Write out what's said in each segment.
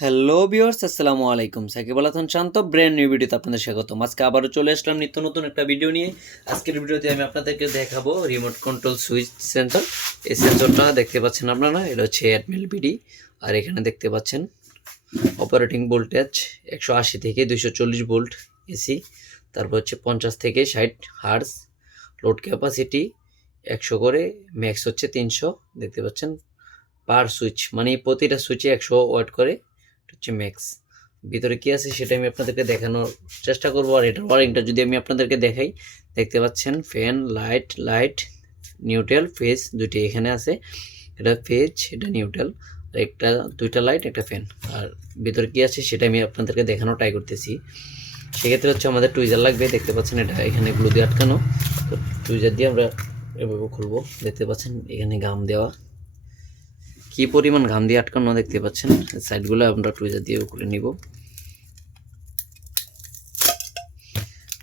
Hello viewers, আসসালামু আলাইকুম। সাকিব আল হাসান শান্ত brand new ভিডিওতে আপনাদের স্বাগতম। আজকে আবারও চলে আসলাম নিত্য নতুন একটা ভিডিও নিয়ে। আজকের ভিডিওতে আমি আপনাদেরকে দেখাবো রিমোট কন্ট্রোল সুইচ সেন্সর। এই সেন্সরটা দেখতে পাচ্ছেন আপনারা, এটা হচ্ছে ATmel-PD। আর এখানে দেখতে পাচ্ছেন অপারেটিং ভোল্টেজ 180 থেকে 240 ভোল্ট এসি, তারপর হচ্ছে 50 থেকে 60 হার্জ, লোড ক্যাপাসিটি 100 করে, ম্যাক্স হচ্ছে 300 দেখতে পাচ্ছেন পার সুইচ, মানে প্রতিটা সুইচে 100 ওয়াট করে হচ্ছে ম্যাক্স। ভিতরে কি আছে সেটা আমি আপনাদেরকে দেখানোর চেষ্টা করবো। আর এটার ওয়ারিংটা যদি আমি আপনাদেরকে দেখাই, দেখতে পাচ্ছেন ফ্যান, লাইট নিউট্রাল ফেজ দুটি এখানে আছে। এটা ফেজ, এটা নিউট্রাল, আর একটা দুইটা লাইট একটা ফ্যান। আর ভিতরে কি আছে সেটা আমি আপনাদেরকে দেখানোর ট্রাই করতেছি। সেক্ষেত্রে হচ্ছে আমাদের টুইজার লাগবে। দেখতে পাচ্ছেন এটা এখানে গ্লু দিয়ে আটকানো, তো টুইজার দিয়ে আমরা এভাবে খুলবো। দেখতে পাচ্ছেন এখানে গাম দেওয়া, কি পরিমাণ ঘাম দিয়ে আটকানো দেখতে পাচ্ছেন। সাইডগুলো আমরা টুইজার দিয়ে করে নিব।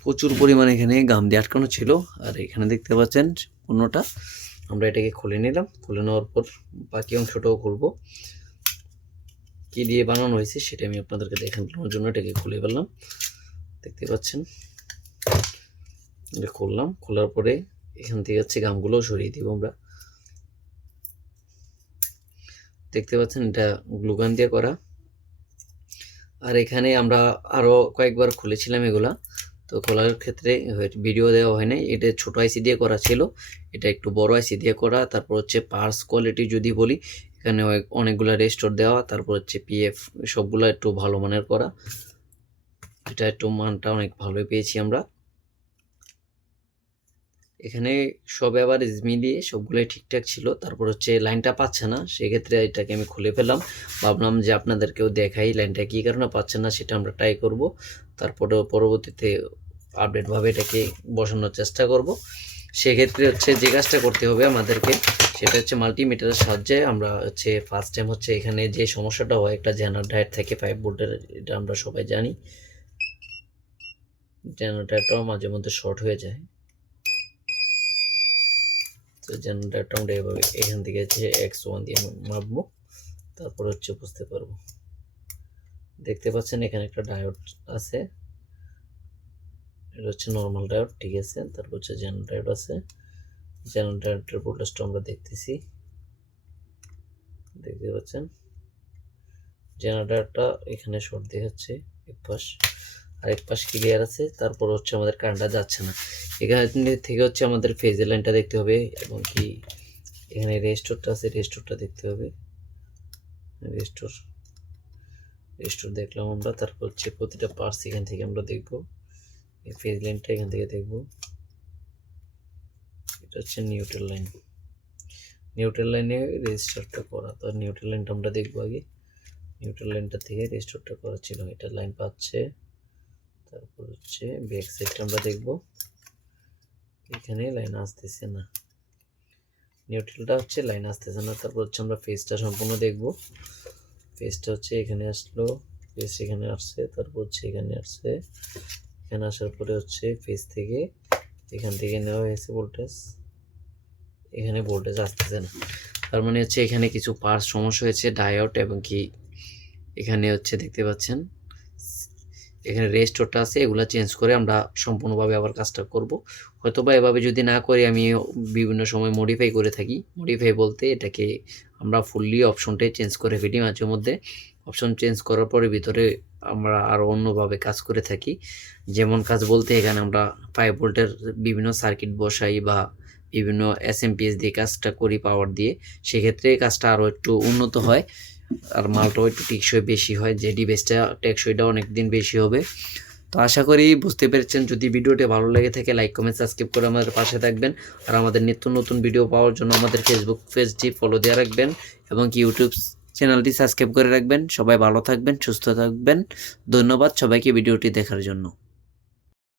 প্রচুর পরিমাণে এখানে গাম দিয়ে আটকানো ছিল। আর এখানে দেখতে পাচ্ছেন অন্যটা, আমরা এটাকে খুলে নিলাম। খুলে নেওয়ার পর বাকি অংশটাও খুলবো। কি দিয়ে বানানো হয়েছে সেটা আমি আপনাদেরকে দেখানোর জন্য এটাকে খুলে ফেললাম। দেখতে পাচ্ছেন এটা খুললাম। খোলার পরে এখান থেকে হচ্ছে গামগুলোও সরিয়ে দিব আমরা। দেখতে পাচ্ছেন এটা গ্লুগান দিয়ে করা। আর এখানে আমরা আরও কয়েকবার খুলেছিলাম এগুলা, তো খোলার ক্ষেত্রে ভিডিও দেওয়া হয় নাই। এটা ছোট আইসি দিয়ে করা ছিল, এটা একটু বড় আইসি দিয়ে করা। তারপর হচ্ছে পার্স কোয়ালিটি যদি বলি, এখানে অনেকগুলো রেস্টোর দেওয়া, তারপর হচ্ছে পিএফ, সবগুলো একটু ভালো মানের করা। এটা একটু মানটা অনেক ভালোই পেয়েছি আমরা। এখানে সব এভারেজ মিলিয়ে সবগুলোই ঠিকঠাক ছিল। তারপর হচ্ছে লাইনটা পাচ্ছে না, সেক্ষেত্রে এটাকে আমি খুলে ফেললাম। ভাবলাম যে আপনাদেরকেও দেখাই লাইনটা কী কারণে পাচ্ছে না, সেটা আমরা ট্রাই করব। তারপরে পরবর্তীতে আপডেটভাবে এটাকে বসানোর চেষ্টা করব। সেক্ষেত্রে হচ্ছে যে কাজটা করতে হবে আমাদেরকে, সেটা হচ্ছে মাল্টিমিটারের সাহায্যে আমরা হচ্ছে ফার্স্ট টাইম হচ্ছে এখানে যে সমস্যাটা হয়, একটা জেনারেটর থেকে 5 ভোল্টের, এটা আমরা সবাই জানি। জেনারেটরটাও মাঝে মধ্যে শর্ট হয়ে যায়, তো জেনারেটরটা আমরা এভাবে এখান থেকে হচ্ছে X1 দিয়ে মাপবো, তারপর হচ্ছে বুঝতে পারবো। দেখতে পাচ্ছেন এখানে একটা ডায়োড আছে, এটা হচ্ছে নর্মাল ডায়োড, ঠিক আছে। তারপর হচ্ছে জেনারেটর আছে, জেনারেটরের ভোল্টেজটা আমরা দেখতেছি। দেখতে পাচ্ছেন জেনারেটরটা এখানে শর্ট দেখাচ্ছে এক পাশ, আরেক পাশ ক্লিয়ার আছে। তারপর হচ্ছে আমাদের কারেন্টটা যাচ্ছে না। এখানে থেকে হচ্ছে আমাদের ফেজের লাইনটা দেখতে হবে, এবং কি এখানে রেজিস্টরটা আছে, রেজিস্টরটা দেখতে হবে। রেজিস্টর দেখলাম আমরা। তারপর হচ্ছে প্রতিটা পার্টস এখান থেকে আমরা দেখব। এই ফেজ লাইনটা এখান থেকে দেখব। এটা হচ্ছে নিউট্রাল লাইন, নিউট্রাল লাইনে রেজিস্টারটা করা। তো নিউট্রাল লাইনটা আমরা দেখবো আগে। নিউট্রাল লাইনটা থেকে রেজিস্টারটা করা ছিল, এটা লাইন পাচ্ছে। তারপর হচ্ছে ব্যাক সাইডটা আমরা দেখব, এখানে লাইন আসতেছে না, নিউট্রালটা হচ্ছে লাইন আসতেছে না। তারপর হচ্ছে আমরা ফেজটা সম্পূর্ণ দেখব। ফেজটা হচ্ছে এখানে আসলো, ফেজ এখানে আসছে, তারপর হচ্ছে এখানে আসছে। এখানে আসার পরে হচ্ছে ফেজ থেকে এখান থেকে নেওয়া হয়েছে ভোল্টেজ, এখানে ভোল্টেজ আসতেছে না। তার মানে হচ্ছে এখানে কিছু পার্টস সমস্যা হয়েছে, ডায়োড, এবং কি এখানে হচ্ছে দেখতে পাচ্ছেন এখানে রেজিস্টরটা আছে, এগুলা চেঞ্জ করে আমরা সম্পূর্ণভাবে আবার কাজটা করব। হয়তো বা এভাবে যদি না করি, আমি বিভিন্ন সময় মডিফাই করে থাকি। মডিফাই বলতে এটাকে আমরা ফুললি অপশনটাই চেঞ্জ করে ফেলি মাঝে মধ্যে। অপশন চেঞ্জ করার পরে ভিতরে আমরা আরও অন্যভাবে কাজ করে থাকি। যেমন কাজ বলতে এখানে আমরা 5 ভোল্টের বিভিন্ন সার্কিট বসাই, বা বিভিন্ন এসএমপিএস দিয়ে কাজটা করি পাওয়ার দিয়ে। সেক্ষেত্রে কাজটা আরও একটু উন্নত হয়, আর মালটাও একটু টেকসই বেশি হয়, যে ডিভাইসটা টেকসইটা অনেক দিন বেশি হবে। তো আশা করি বুঝতে পেরেছেন। যদি ভিডিওটি ভালো লেগে থাকে, লাইক কমেন্ট সাবস্ক্রাইব করে আমাদের পাশে থাকবেন। আর আমাদের নিত্য নতুন ভিডিও পাওয়ার জন্য আমাদের ফেসবুক পেজটি ফলো দিয়ে রাখবেন, এবং কি ইউটিউব চ্যানেলটি সাবস্ক্রাইব করে রাখবেন। সবাই ভালো থাকবেন, সুস্থ থাকবেন। ধন্যবাদ সবাইকে ভিডিওটি দেখার জন্য।